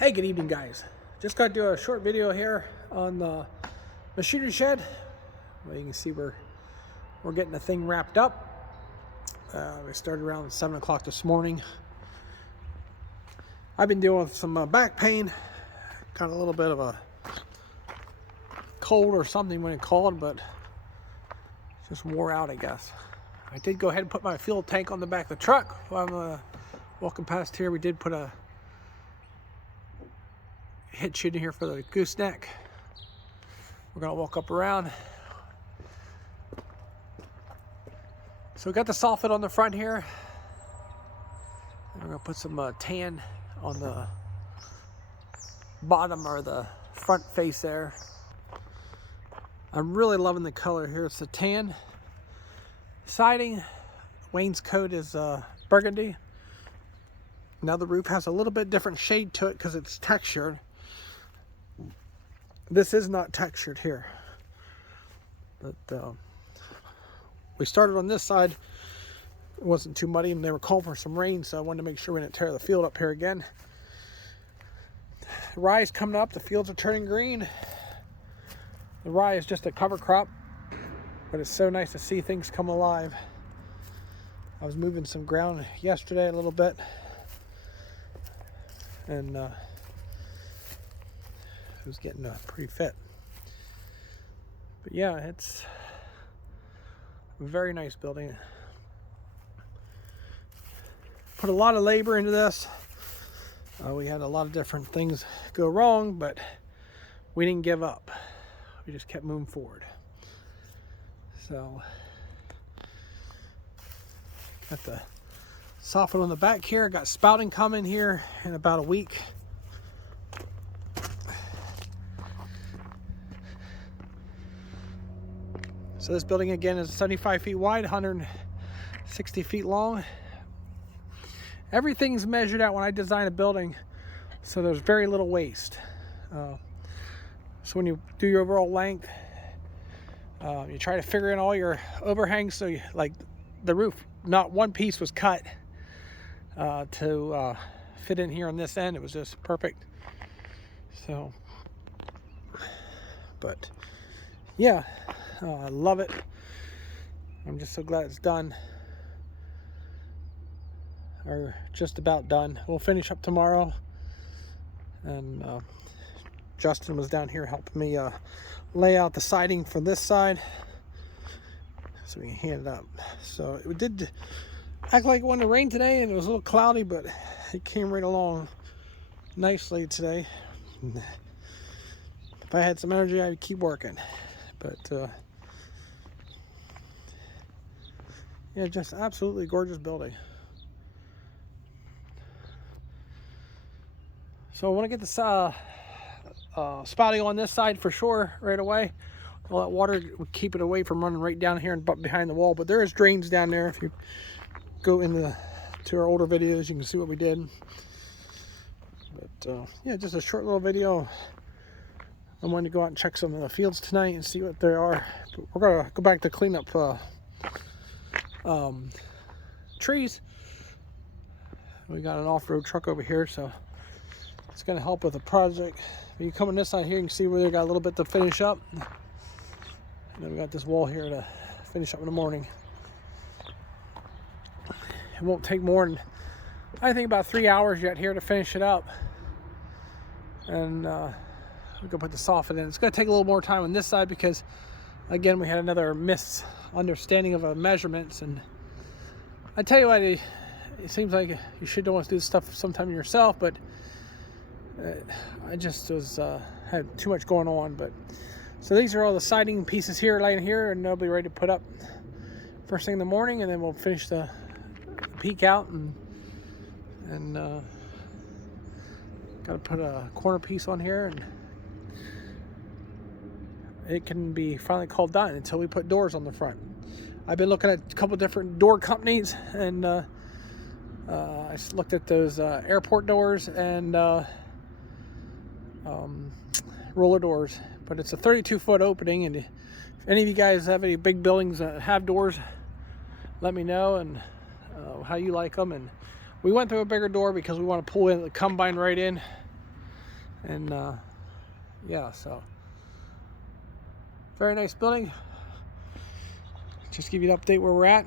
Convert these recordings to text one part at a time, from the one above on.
Hey, good evening, guys. Just got to do a short video here on the machinery shed. Well, you can see we're getting the thing wrapped up. We started around 7 o'clock this morning. I've been dealing with some back pain, got a little bit of a cold or something when it called, but just wore out, I guess. I did go ahead and put my fuel tank on the back of the truck while I'm walking past here. We did put a hitch in here for the gooseneck. We're gonna walk up around. So we got the soffit on the front here. And we're gonna put some tan on the bottom or the front face there. I'm really loving the color here. It's the tan siding. Wainscot is burgundy. Now the roof has a little bit different shade to it because it's textured. This is not textured here, but we started on this side. It wasn't too muddy and they were calling for some rain, so I wanted to make sure we didn't tear the field up here again. The rye is coming up. The fields are turning green. The rye is just a cover crop, but it's so nice to see things come alive. I was moving some ground yesterday a little bit, and it was getting pretty fit. But yeah, it's a very nice building. Put a lot of labor into this. We had a lot of different things go wrong, but we didn't give up. We just kept moving forward. So got the soffit on the back here. Got spouting coming here in about a week. So this building again is 75 feet wide, 160 feet long. Everything's measured out when I design a building, so there's very little waste. So when you do your overall length, you try to figure in all your overhangs, so you, like the roof, not one piece was cut to fit in here on this end. It was just perfect. So, but yeah, I love it. I'm just so glad it's done, or just about done. We'll finish up tomorrow, and Justin was down here helping me lay out the siding for this side so we can hand it up. So it did act like it wanted to rain today, and it was a little cloudy, but it came right along nicely today. If I had some energy, I'd keep working, but yeah, just absolutely gorgeous building. So I want to get this spouting on this side for sure right away. All that water would keep it away from running right down here and behind the wall, but there is drains down there. If you go to our older videos, you can see what we did. But yeah, just a short little video. I wanted to go out and check some of the fields tonight and see what they are. But we're gonna go back to clean up trees. We got an off-road truck over here, so it's gonna help with the project. When you come on this side here, you can see where they got a little bit to finish up. And then we got this wall here to finish up in the morning. It won't take more than, I think, about 3 hours yet here to finish it up. And we're gonna put the soffit in. It's gonna take a little more time on this side because, again, we had another misunderstanding of measurements. And I tell you what, it seems like you should always do this stuff sometime yourself, but I just had too much going on. But so these are all the siding pieces here laying here, and they'll be ready to put up first thing in the morning, and then we'll finish the peak out and got to put a corner piece on here, and it can be finally called done until we put doors on the front. I've been looking at a couple different door companies, and I looked at those airport doors and roller doors, but it's a 32-foot opening. And if any of you guys have any big buildings that have doors, let me know and how you like them. And we went through a bigger door because we want to pull in the combine right in. And yeah, so very nice building. Just give you an update where we're at,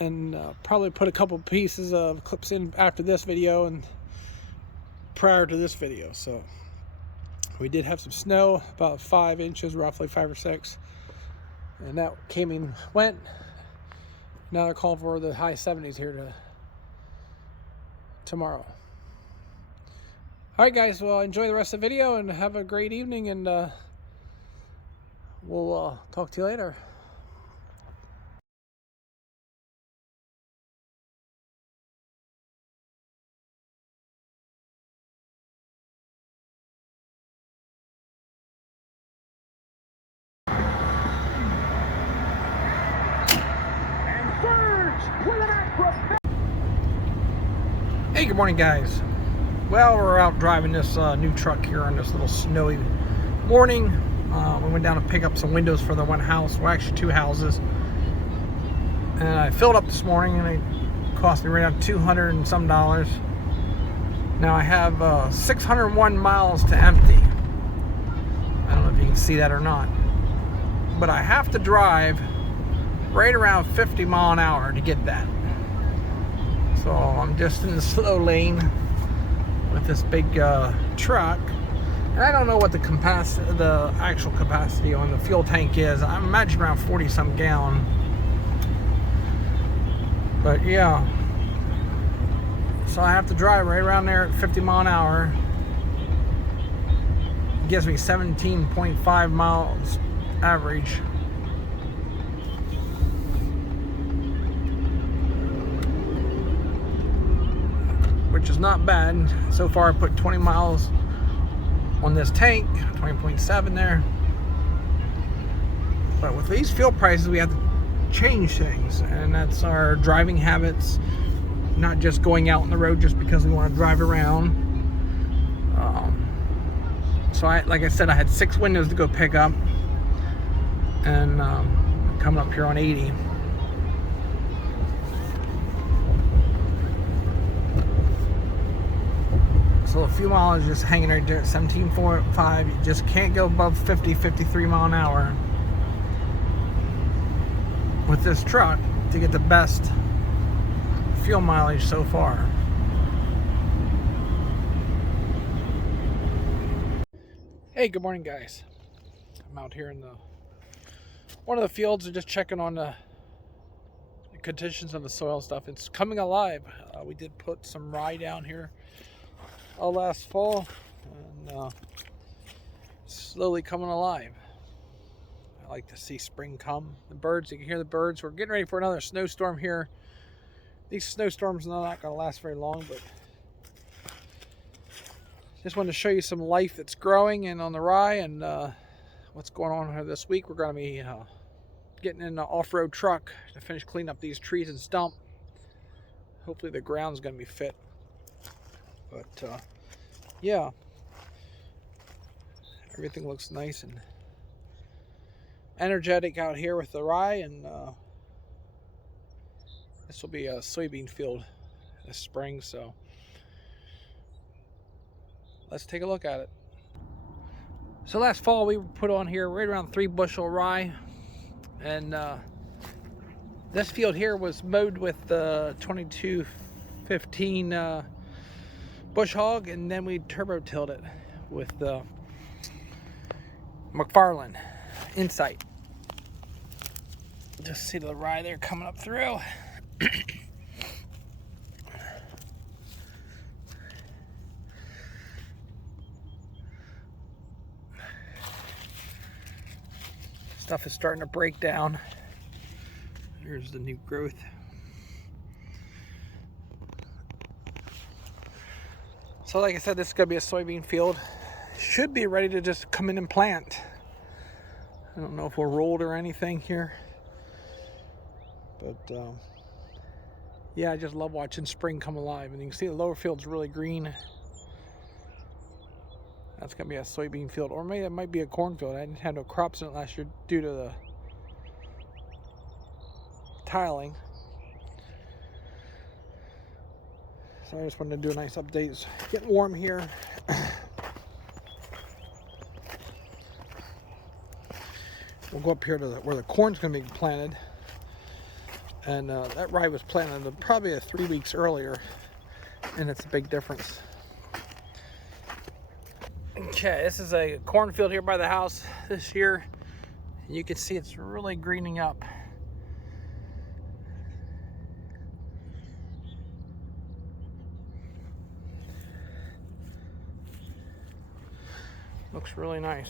and probably put a couple pieces of clips in after this video and prior to this video. So we did have some snow, about 5 inches, roughly 5 or 6, and that came and went. Now they're calling for the high 70s here tomorrow. All right, guys, well, enjoy the rest of the video and have a great evening, and we'll talk to you later. Hey, good morning, guys. Well, we're out driving this new truck here on this little snowy morning. We went down to pick up some windows for the one house, well, actually 2 houses. And I filled up this morning, and it cost me right around $200 and some. Now I have 601 miles to empty. I don't know if you can see that or not, but I have to drive right around 50 mile an hour to get that. So I'm just in the slow lane with this big truck. And I don't know what the actual capacity on the fuel tank is. I imagine around 40 some gallon. But yeah. So I have to drive right around there at 50 mile an hour. It gives me 17.5 miles average. Which is not bad. So far I put 20 miles on this tank, 20.7 there. But with these fuel prices, we have to change things, and that's our driving habits, not just going out on the road just because we want to drive around. So like I said, I had 6 windows to go pick up, and coming up here on 80. So a few miles just hanging right there at 17.5. You just can't go above 50, 53 mile an hour with this truck to get the best fuel mileage so far. Hey, good morning, guys. I'm out here in one of the fields and just checking on the conditions of the soil stuff. It's coming alive. We did put some rye down here last fall, and slowly coming alive. I like to see spring come. The birds, you can hear the birds. We're getting ready for another snowstorm here. These snowstorms are not going to last very long, but just wanted to show you some life that's growing and on the rye, and what's going on here this week. We're going to be getting in an off-road truck to finish cleaning up these trees and stump. Hopefully the ground's going to be fit. But yeah, everything looks nice and energetic out here with the rye, and this will be a soybean field this spring, so let's take a look at it. So last fall we put on here right around 3 bushel rye, and this field here was mowed with the 2215 bush hog, and then we turbo tilled it with the McFarland Insight. Just see the rye there coming up through. Stuff is starting to break down. Here's the new growth. So like I said, this is going to be a soybean field. Should be ready to just come in and plant. I don't know if we're rolled or anything here. But yeah, I just love watching spring come alive. And you can see the lower field's really green. That's going to be a soybean field. Or maybe it might be a cornfield. I didn't have no crops in it last year due to the tiling. So I just wanted to do a nice update. It's getting warm here. we'll go up here to where the corn's going to be planted. And that rye was planted probably 3 weeks earlier, and it's a big difference. Okay, this is a cornfield here by the house this year. You can see it's really greening up. Looks really nice.